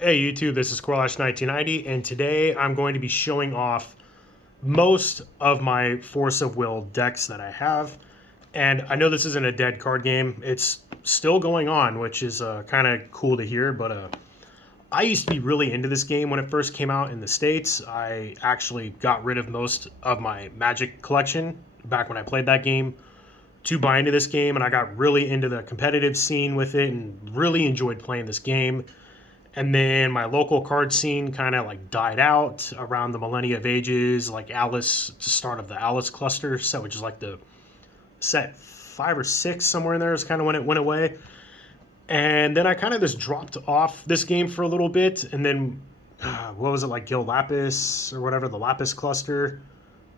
Hey YouTube, this is Squirrelash1990, and today I'm going to be showing off most of my Force of Will decks that I have. And I know this isn't a dead card game, it's still going on, which is kind of cool to hear, but I used to be really into this game when it first came out in the States. I actually got rid of most of my Magic collection back when I played that game to buy into this game, and I got really into the competitive scene with it and really enjoyed playing this game. And then my local card scene kind of like died out around the Millennia of Ages, like Alice, the start of the Alice cluster set, which is like the set 5 or 6 somewhere in there is kind of when it went away. And then I kind of just dropped off this game for a little bit, and then what was it, like Gil Lapis or whatever, the Lapis cluster,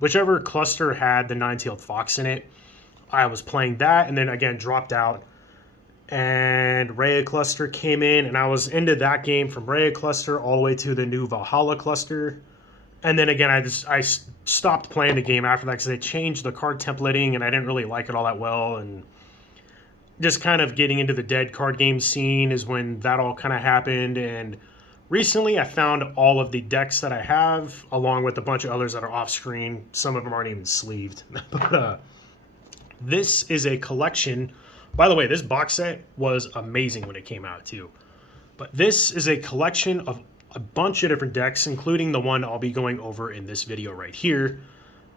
whichever cluster had the Nine-Tailed Fox in it. I was playing that, and then again dropped out, and Rhea Cluster came in, and I was into that game from Rhea Cluster all the way to the new Valhalla Cluster. And then again, I stopped playing the game after that because they changed the card templating, and I didn't really like it all that well. And just kind of getting into the dead card game scene is when that all kind of happened. And recently, I found all of the decks that I have, along with a bunch of others that are off screen. Some of them aren't even sleeved, but this is a collection. By the way, this box set was amazing when it came out too. But this is a collection of a bunch of different decks, including the one I'll be going over in this video right here,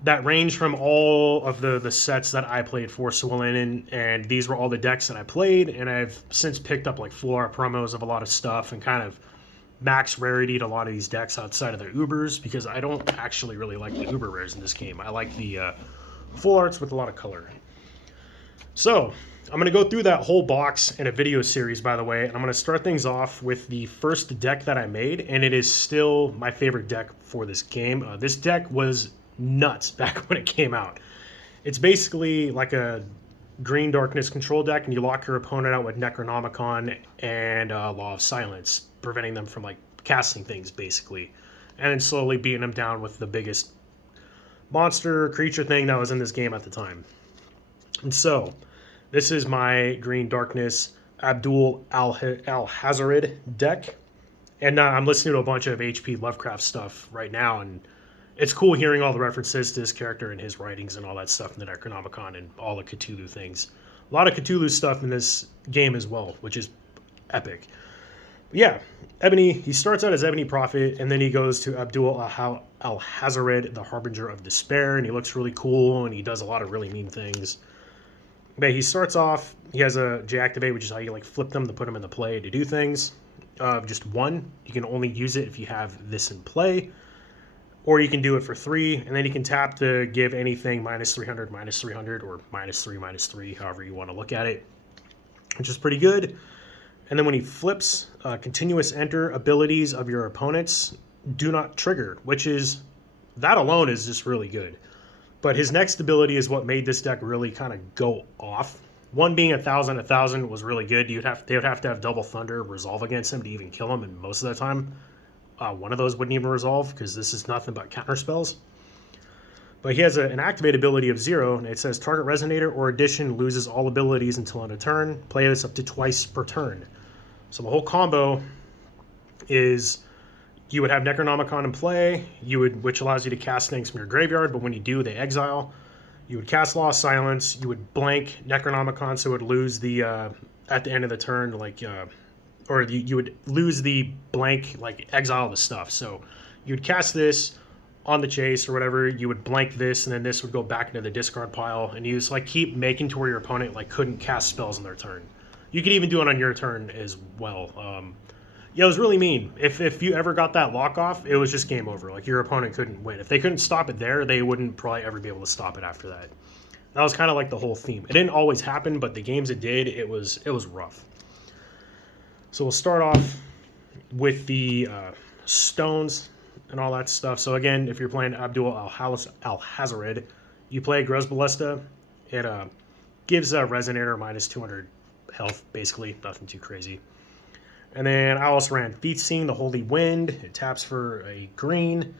that range from all of the sets that I played Force of Will in, and these were all the decks that I played, and I've since picked up like full art promos of a lot of stuff and kind of max rarityed a lot of these decks outside of their Ubers, because I don't actually really like the Uber rares in this game. I like the full arts with a lot of color. So, I'm going to go through that whole box in a video series, by the way, and I'm going to start things off with the first deck that I made, and it is still my favorite deck for this game. This deck was nuts back when it came out. It's basically like a green darkness control deck, and you lock your opponent out with Necronomicon and Law of Silence, preventing them from like casting things, basically, and then slowly beating them down with the biggest monster creature thing that was in this game at the time. And so, this is my Green Darkness Abdul Al-Hazarid deck. And I'm listening to a bunch of H.P. Lovecraft stuff right now, and it's cool hearing all the references to this character and his writings and all that stuff in the Necronomicon and all the Cthulhu things. A lot of Cthulhu stuff in this game as well, which is epic. But yeah, Ebony, he starts out as Ebony Prophet, and then he goes to Abdul Al-Hazarid, the Harbinger of Despair, and he looks really cool, and he does a lot of really mean things. But he starts off, he has a J-Activate, which is how you like flip them to put them into play to do things. Just one, you can only use it if you have this in play. Or you can do it for 3, and then you can tap to give anything -300, -300, or -3, however you want to look at it, which is pretty good. And then when he flips, continuous enter abilities of your opponents do not trigger, which is, that alone is just really good. But his next ability is what made this deck really kind of go off. One being 1,000 was really good. They would have to have Double Thunder resolve against him to even kill him, and most of the time, one of those wouldn't even resolve because this is nothing but counter spells. But he has an activate ability of 0, and it says target Resonator or Addition loses all abilities until end of turn. Play this up to twice per turn. So the whole combo is, you would have Necronomicon in play, which allows you to cast things from your graveyard, but when you do, they exile. You would cast Law of Silence, you would blank Necronomicon, so it would lose the, at the end of the turn, like, you would lose the blank, like, exile the stuff. So you would cast this on the chase or whatever, you would blank this, and then this would go back into the discard pile, and you just, like, keep making to where your opponent, like, couldn't cast spells on their turn. You could even do it on your turn as well. Yeah, it was really mean. If you ever got that lock off, it was just game over. Like, your opponent couldn't win. If they couldn't stop it there, they wouldn't probably ever be able to stop it after that. That was kind of like the whole theme. It didn't always happen, but the games it did, it was rough. So we'll start off with the stones and all that stuff. So again, if you're playing Abdul Al-Hazarid, you play Gruz Ballista. It gives a Resonator -200 health, basically. Nothing too crazy. And then I also ran Thief Scene, the Holy Wind. It taps for a green.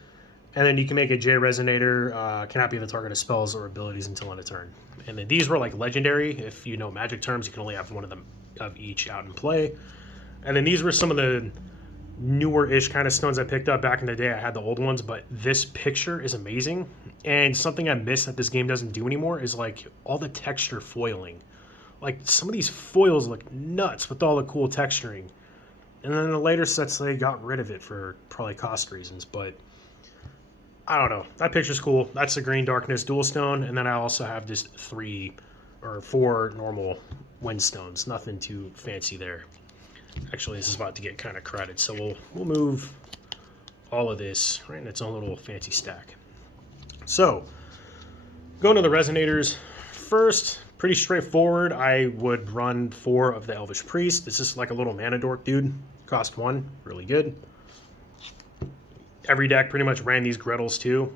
And then you can make a J Resonator, cannot be the target of spells or abilities until end of turn. And then these were like legendary. If you know Magic terms, you can only have one of them of each out in play. And then these were some of the newer-ish kind of stones I picked up back in the day. I had the old ones, but this picture is amazing. And something I miss that this game doesn't do anymore is like all the texture foiling. Like some of these foils look nuts with all the cool texturing. And then in the later sets, they got rid of it for probably cost reasons. But I don't know. That picture's cool. That's the Green Darkness Dual Stone. And then I also have just 3 or 4 normal Wind Stones. Nothing too fancy there. Actually, this is about to get kind of crowded, so we'll move all of this right in its own little fancy stack. So, going to the Resonators. First, pretty straightforward. I would run 4 of the Elvish Priest. This is like a little mana dork dude. Cost 1, really good. Every deck pretty much ran these Grettles too.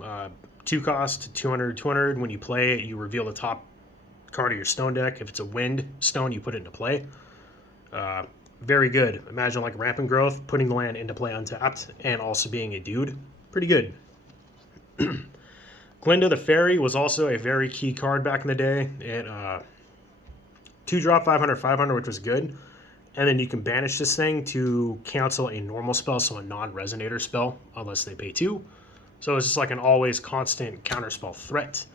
2 cost, 200, 200. When you play it, you reveal the top card of your stone deck. If it's a wind stone, you put it into play. Very good. Imagine like Rampant Growth, putting the land into play untapped, and also being a dude. Pretty good. Glinda the Fairy was also a very key card back in the day. It 2-drop 500, 500, which was good. And then you can banish this thing to cancel a normal spell, so a non-resonator spell, unless they pay 2. So it's just like an always constant counterspell threat.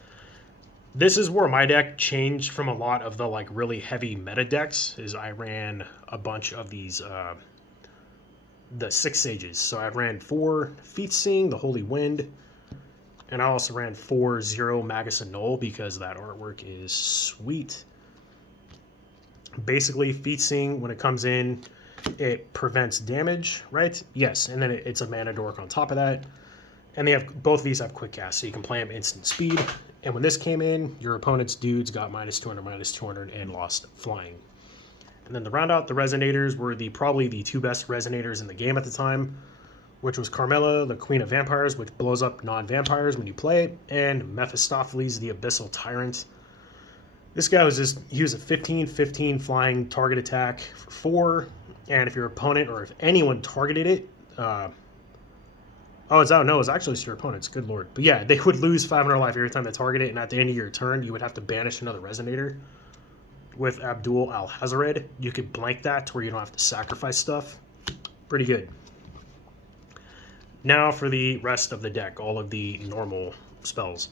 This is where my deck changed from a lot of the like really heavy meta decks. Is I ran a bunch of these the 6 Sages. So I ran 4 Featsing, the Holy Wind, and I also ran 4 0 Magus Annul because that artwork is sweet. Basically, Featsing, when it comes in, it prevents damage, right? Yes, and then it's a mana dork on top of that. And they have both of these have quick cast, so you can play them instant speed. And when this came in, your opponent's dudes got -200, -200, and lost flying. And then to round out the Resonators were probably the 2 best Resonators in the game at the time, which was Carmilla, the Queen of Vampires, which blows up non-vampires when you play it, and Mephistopheles, the Abyssal Tyrant. This guy was he was a 15/15 flying target attack for 4, and if your opponent or if anyone targeted it, oh, it's out. No, it's actually your opponents. Good lord. But yeah, they would lose 500 life every time they target it, and at the end of your turn, you would have to banish another Resonator. With Abdul Alhazred, you could blank that to where you don't have to sacrifice stuff. Pretty good. Now for the rest of the deck, all of the normal spells.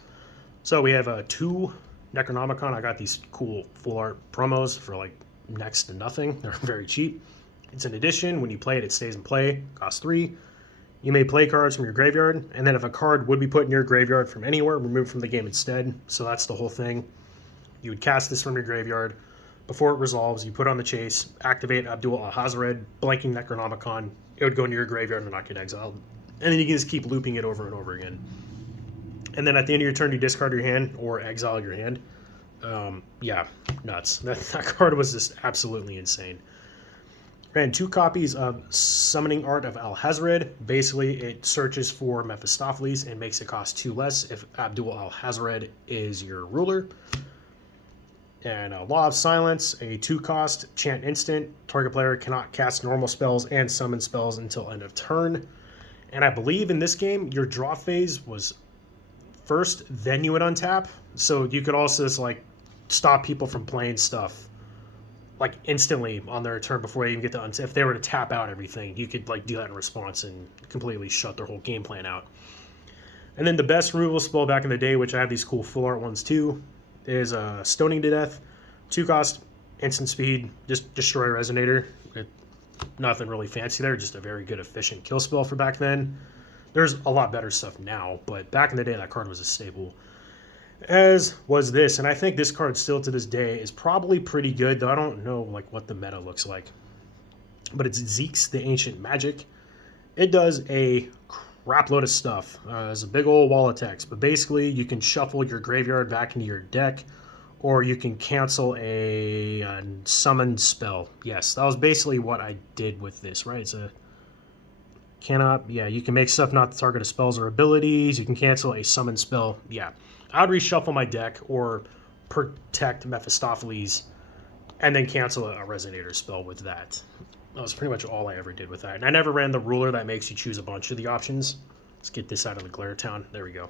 So we have 2 Necronomicon. I got these cool full art promos for like next to nothing. They're very cheap. It's an addition. When you play it, it stays in play. Costs 3. You may play cards from your graveyard, and then if a card would be put in your graveyard from anywhere, remove from the game instead. So that's the whole thing. You would cast this from your graveyard. Before it resolves, you put on the chase, activate Abdul Alhazred, blanking Necronomicon. It would go into your graveyard and not get exiled. And then you can just keep looping it over and over again. And then at the end of your turn, you discard your hand or exile your hand. Yeah, nuts. That card was just absolutely insane. Ran 2 copies of Summoning Art of Alhazred. Basically, it searches for Mephistopheles and makes it cost 2 less if Abdul Alhazred is your ruler. And Law of Silence, a 2-cost chant instant. Target player cannot cast normal spells and summon spells until end of turn. And I believe in this game, your draw phase was first, then you would untap. So you could also just like stop people from playing stuff like instantly on their turn before they even get to untap. If they were to tap out everything, you could like do that in response and completely shut their whole game plan out. And then the best removal spell back in the day, which I have these cool full art ones too, is Stoning to Death. 2-cost, instant speed, just destroy a Resonator. Nothing really fancy there, just a very good efficient kill spell for back then. There's a lot better stuff now, but back in the day that card was a staple. As was this, and I think this card still to this day is probably pretty good, though I don't know like what the meta looks like. But it's Zeke's the Ancient Magic. It does a crap load of stuff. It's a big old wall of text, but basically you can shuffle your graveyard back into your deck, or you can cancel a summoned spell. Yes, that was basically what I did with this, right? It's a you can make stuff not the target of spells or abilities. You can cancel a summoned spell. Yeah, I would reshuffle my deck or protect Mephistopheles and then cancel a Resonator spell with that. That was pretty much all I ever did with that. And I never ran the ruler that makes you choose a bunch of the options. Let's get this out of the Glare Town. There we go.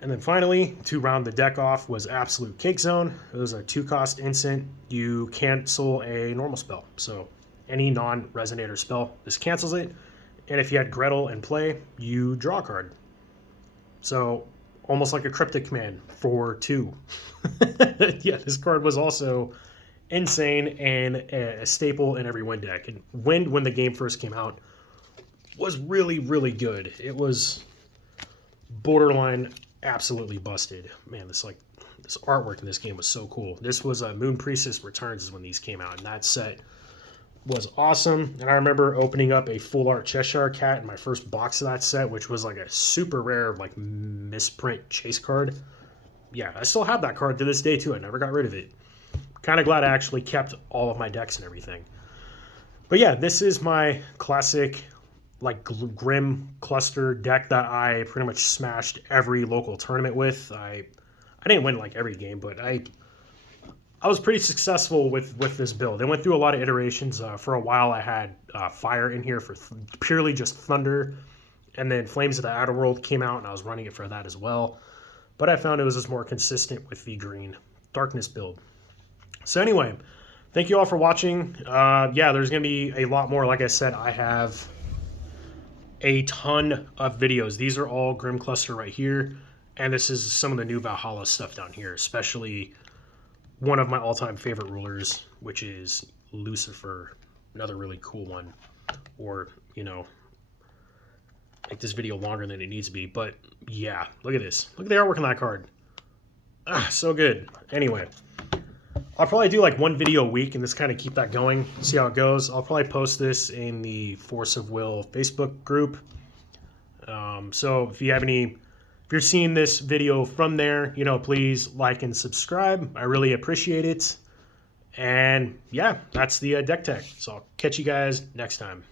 And then finally, to round the deck off, was Absolute Cake Zone. It was a 2-cost instant. You cancel a normal spell. So any non-resonator spell. This cancels it. And if you had Gretel in play, you draw a card. So almost like a cryptic command for 2. Yeah, this card was also insane and a staple in every Wind deck. And Wind, when the game first came out, was really, really good. It was borderline absolutely busted. Man, this artwork in this game was so cool. This was Moon Priestess Returns is when these came out, and that set was awesome. And I remember opening up a full art Cheshire Cat in my first box of that set, which was like a super rare like misprint chase card. Yeah, I still have that card to this day too. I never got rid of it. Kind of glad I actually kept all of my decks and everything. But yeah, this is my classic like Grim cluster deck that I pretty much smashed every local tournament with. I didn't win like every game, but I was pretty successful with this build. It went through a lot of iterations. For a while, I had Fire in here for purely just Thunder, and then Flames of the Outer World came out, and I was running it for that as well. But I found it was just more consistent with the green Darkness build. So anyway, thank you all for watching. Yeah, there's going to be a lot more. Like I said, I have a ton of videos. These are all Grim Cluster right here, and this is some of the new Valhalla stuff down here, especially one of my all-time favorite rulers, which is Lucifer, another really cool one. Or, you know, make this video longer than it needs to be. But yeah, look at this. Look at the artwork on that card. Ah, so good. Anyway, I'll probably do like one video a week and just kind of keep that going, see how it goes. I'll probably post this in the Force of Will Facebook group. So if you have any, if you're seeing this video from there, you know, please like and subscribe. I really appreciate it. And yeah, that's the deck tech. So I'll catch you guys next time.